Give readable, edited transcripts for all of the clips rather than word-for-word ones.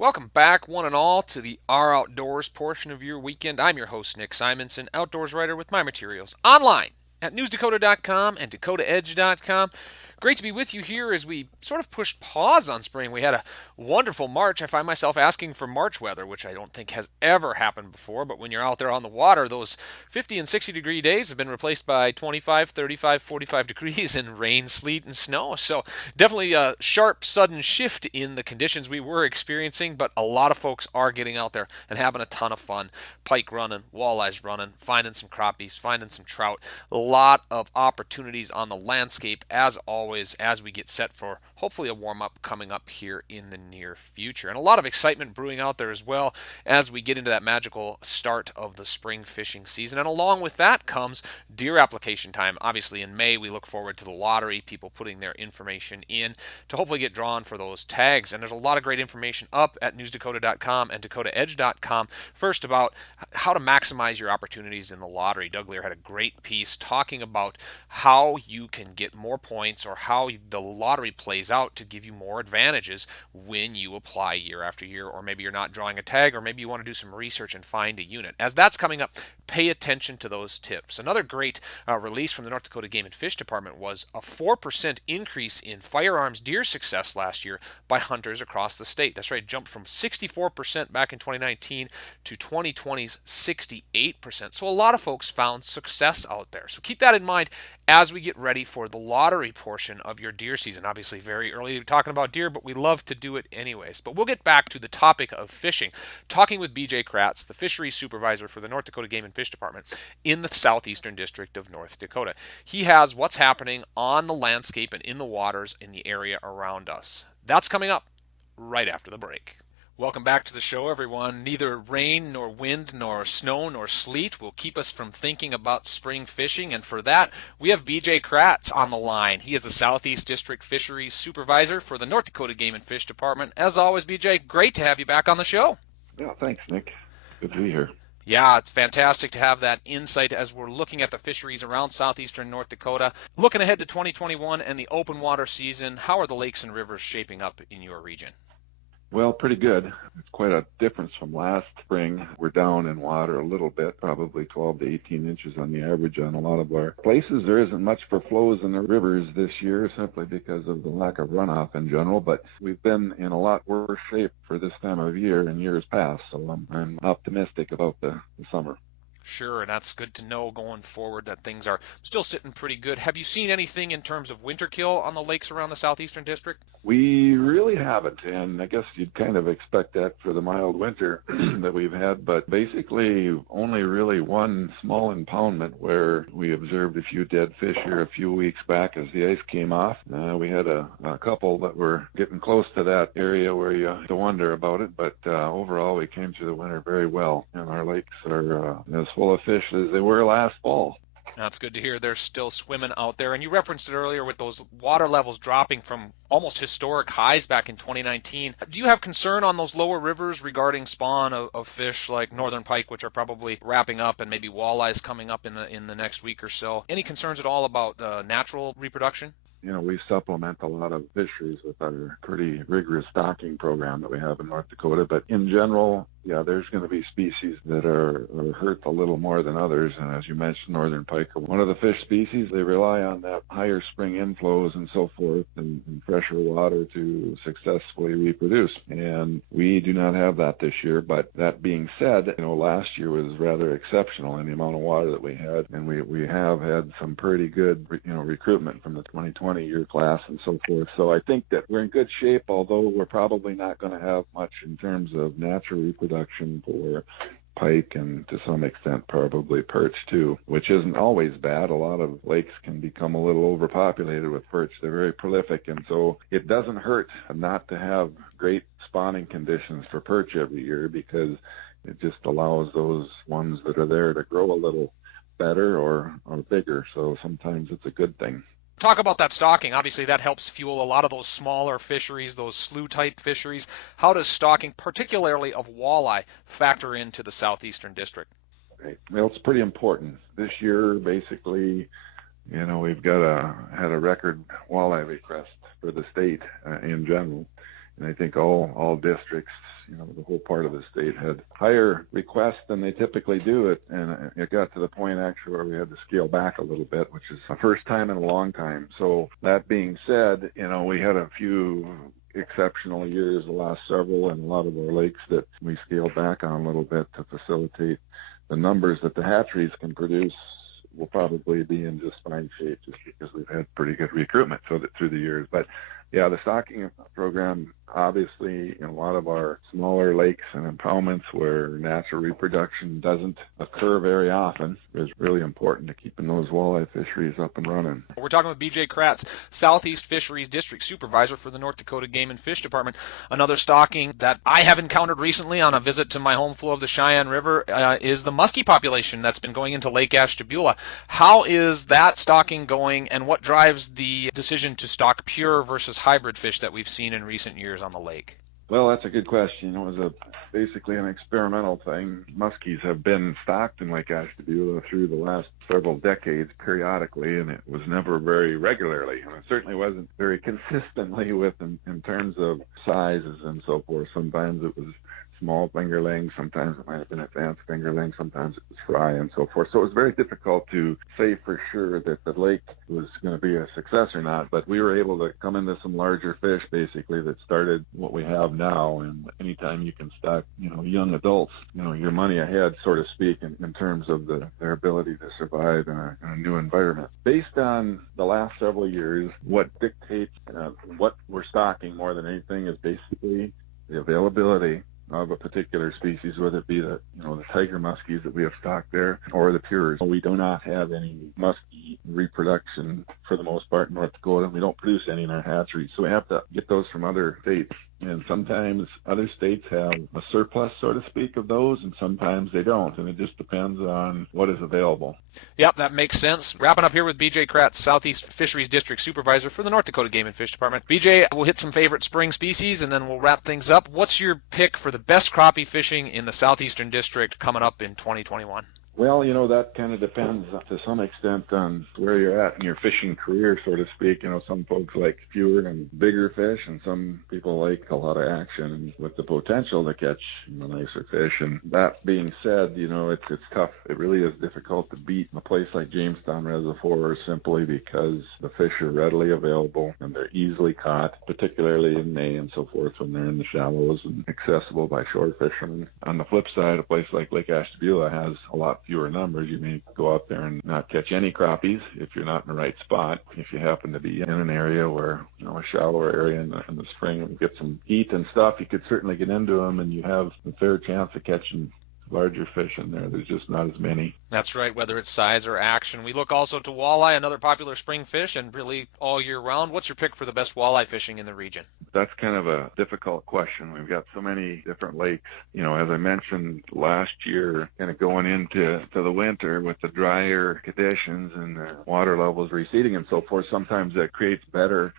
Welcome back, one and all, to the Our Outdoors portion of your weekend. I'm your host, Nick Simonson, outdoors writer with my materials online at newsdakota.com and dakotaedge.com. Great to be with you here as we sort of pushed pause on spring. We had a wonderful March. I find myself asking for March weather, which I don't think has ever happened before. But when you're out there on the water, those 50 and 60 degree days have been replaced by 25, 35, 45 degrees in rain, sleet, and snow. So definitely a sharp, sudden shift in the conditions we were experiencing. But a lot of folks are getting out there and having a ton of fun. Pike running, walleyes running, finding some crappies, finding some trout. A lot of opportunities on the landscape as always as we get set for hopefully a warm up coming up here in the near future. And a lot of excitement brewing out there as well as we get into that magical start of the spring fishing season. And along with that comes deer application time. Obviously, in May, we look forward to the lottery, people putting their information in to hopefully get drawn for those tags. And there's a lot of great information up at newsdakota.com and dakotaedge.com. First, about how to maximize your opportunities in the lottery. Doug Lear had a great piece talking about how you can get more points or how the lottery plays out to give you more advantages when you apply year after year, or maybe you're not drawing a tag, or maybe you want to do some research and find a unit. As that's coming up, pay attention to those tips. Another great release from the North Dakota Game and Fish Department was a 4% increase in firearms deer success last year by hunters across the state. That's right, it jumped from 64% back in 2019 to 2020's 68%. So a lot of folks found success out there. So keep that in mind as we get ready for the lottery portion of your deer season. Obviously, very early to be talking about deer, but we love to do it anyways. But we'll get back to the topic of fishing, talking with BJ Kratz, the fisheries supervisor for the North Dakota Game and Fish Department in the southeastern district of North Dakota. He has what's happening on the landscape and in the waters in the area around us. That's coming up right after the break. Welcome back to the show, everyone. Neither rain nor wind nor snow nor sleet will keep us from thinking about spring fishing, and for that, we have BJ Kratz on the line. He is the Southeast District Fisheries Supervisor for the North Dakota Game and Fish Department. As always, BJ, great to have you back on the show. Yeah, thanks, Nick. Good to be here. Yeah, it's fantastic to have that insight as we're looking at the fisheries around southeastern North Dakota. Looking ahead to 2021 and the open water season, how are the lakes and rivers shaping up in your region? Well, pretty good. It's quite a difference from last spring. We're down in water a little bit, probably 12 to 18 inches on the average on a lot of our places. There isn't much for flows in the rivers this year simply because of the lack of runoff in general, but we've been in a lot worse shape for this time of year in years past, so I'm optimistic about the summer. Sure, and that's good to know going forward that things are still sitting pretty good. Have you seen anything in terms of winter kill on the lakes around the southeastern district? We really haven't, and I guess you'd kind of expect that for the mild winter that we've had, but basically only really one small impoundment where we observed a few dead fish here a few weeks back as the ice came off. We had a couple that were getting close to that area where you have to wonder about it, but overall we came through the winter very well, and our lakes are as full of fish as they were last fall. That's good to hear. They're still swimming out there. And you referenced it earlier with those water levels dropping from almost historic highs back in 2019. Do you have concern on those lower rivers regarding spawn of fish like northern pike, which are probably wrapping up, and maybe walleyes coming up in the next week or so? Any concerns at all about natural reproduction? We supplement a lot of fisheries with our pretty rigorous stocking program that we have in North Dakota. But in general, yeah, there's going to be species that are hurt a little more than others. And as you mentioned, northern pike are one of the fish species. They rely on that higher spring inflows and so forth and fresher water to successfully reproduce. And we do not have that this year. But that being said, last year was rather exceptional in the amount of water that we had. And we have had some pretty good, recruitment from the 2020 year class and so forth. So I think that we're in good shape, although we're probably not going to have much in terms of natural reproduction for pike and to some extent probably perch too, which isn't always bad. A lot of lakes can become a little overpopulated with perch. They're very prolific, and so it doesn't hurt not to have great spawning conditions for perch every year because it just allows those ones that are there to grow a little better or bigger. So sometimes it's a good thing. Talk about that stocking. Obviously, that helps fuel a lot of those smaller fisheries, those slough-type fisheries. How does stocking, particularly of walleye, factor into the southeastern district? Right. Well, it's pretty important. This year, basically, we've had a record walleye request for the state in general. And I think all districts, the whole part of the state had higher requests than they typically do. And it got to the point actually where we had to scale back a little bit, which is the first time in a long time. So that being said, we had a few exceptional years, the last several, and a lot of our lakes that we scaled back on a little bit to facilitate the numbers that the hatcheries can produce. Will probably be in just fine shape just because we've had pretty good recruitment through the years. But yeah, the stocking program, obviously, in a lot of our smaller lakes and impoundments where natural reproduction doesn't occur very often, is really important to keeping those walleye fisheries up and running. We're talking with BJ Kratz, Southeast Fisheries District Supervisor for the North Dakota Game and Fish Department. Another stocking that I have encountered recently on a visit to my home flow of the Cheyenne River is the muskie population that's been going into Lake Ashtabula. How is that stocking going, and what drives the decision to stock pure versus hybrid fish that we've seen in recent years on the lake? Well, that's a good question. It was basically an experimental thing. Muskies have been stocked in Lake Ashtabula through the last several decades periodically, and it was never very regularly. And it certainly wasn't very consistently in terms of sizes and so forth. Sometimes it was small fingerling, sometimes it might have been advanced fingerling, sometimes it was fry and so forth. So it was very difficult to say for sure that the lake was going to be a success or not, but we were able to come into some larger fish basically that started what we have now. And anytime you can stock, young adults, your money ahead, so to speak, in terms of their ability to survive in a new environment. Based on the last several years, what dictates what we're stocking more than anything is basically the availability of a particular species, whether it be the tiger muskies that we have stocked there or the pures. We do not have any muskie reproduction for the most part in North Dakota. We don't produce any in our hatcheries, so we have to get those from other states. And sometimes other states have a surplus, so to speak, of those, and sometimes they don't. And it just depends on what is available. Yep, that makes sense. Wrapping up here with BJ Kratz, Southeast Fisheries District Supervisor for the North Dakota Game and Fish Department. BJ, we'll hit some favorite spring species, and then we'll wrap things up. What's your pick for the best crappie fishing in the Southeastern District coming up in 2021? Well, that kind of depends to some extent on where you're at in your fishing career, so to speak. Some folks like fewer and bigger fish, and some people like a lot of action with the potential to catch nicer fish. And that being said, it's tough. It really is difficult to beat a place like Jamestown Reservoir simply because the fish are readily available and they're easily caught, particularly in May and so forth when they're in the shallows and accessible by shore fishermen. On the flip side, a place like Lake Ashtabula has a lot fewer numbers. You may go out there and not catch any crappies if you're not in the right spot. If you happen to be in an area where, a shallower area in the spring and get some heat and stuff, you could certainly get into them and you have a fair chance of catching larger fish in there. There's just not as many. That's right, whether it's size or action. We look also to walleye, another popular spring fish, and really all year round. What's your pick for the best walleye fishing in the region? That's kind of a difficult question. We've got so many different lakes. As I mentioned last year, kind of going into the winter with the drier conditions and the water levels receding and so forth, sometimes that creates better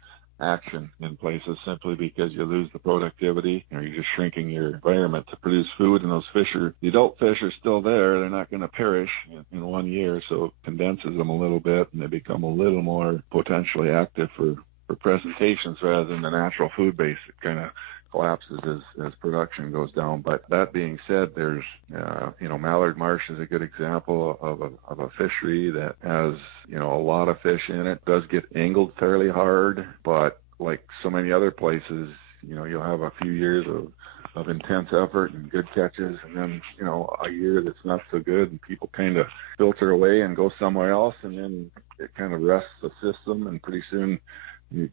action in places simply because you lose the productivity or you're just shrinking your environment to produce food, and the adult fish are still there. They're not going to perish in 1 year, so it condenses them a little bit and they become a little more potentially active for presentations rather than the natural food base. It kind of collapses as production goes down. But that being said, there's Mallard Marsh is a good example of a fishery that has a lot of fish in it. Does get angled fairly hard, but like so many other places, you'll have a few years of intense effort and good catches, and then a year that's not so good, and people kind of filter away and go somewhere else, and then it kind of rests the system, and pretty soon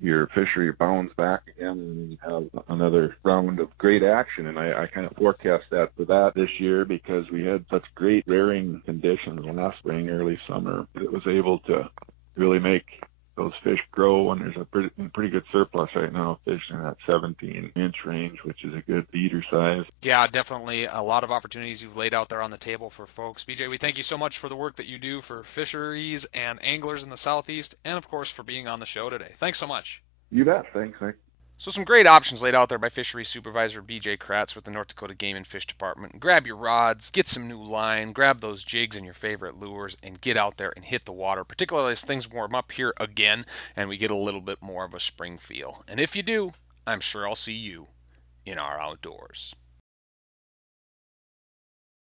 your fishery bounds back again and you have another round of great action. And I kind of forecast that for that this year because we had such great rearing conditions last spring, early summer. It was able to really make those fish grow, and there's a pretty good surplus right now, fish in that 17-inch range, which is a good feeder size. Yeah, definitely a lot of opportunities you've laid out there on the table for folks. BJ, we thank you so much for the work that you do for fisheries and anglers in the Southeast, and of course for being on the show today. Thanks so much. You bet. Thanks, Nick. So some great options laid out there by Fisheries Supervisor BJ Kratz with the North Dakota Game and Fish Department. Grab your rods, get some new line, grab those jigs and your favorite lures, and get out there and hit the water, particularly as things warm up here again and we get a little bit more of a spring feel. And if you do, I'm sure I'll see you in our outdoors.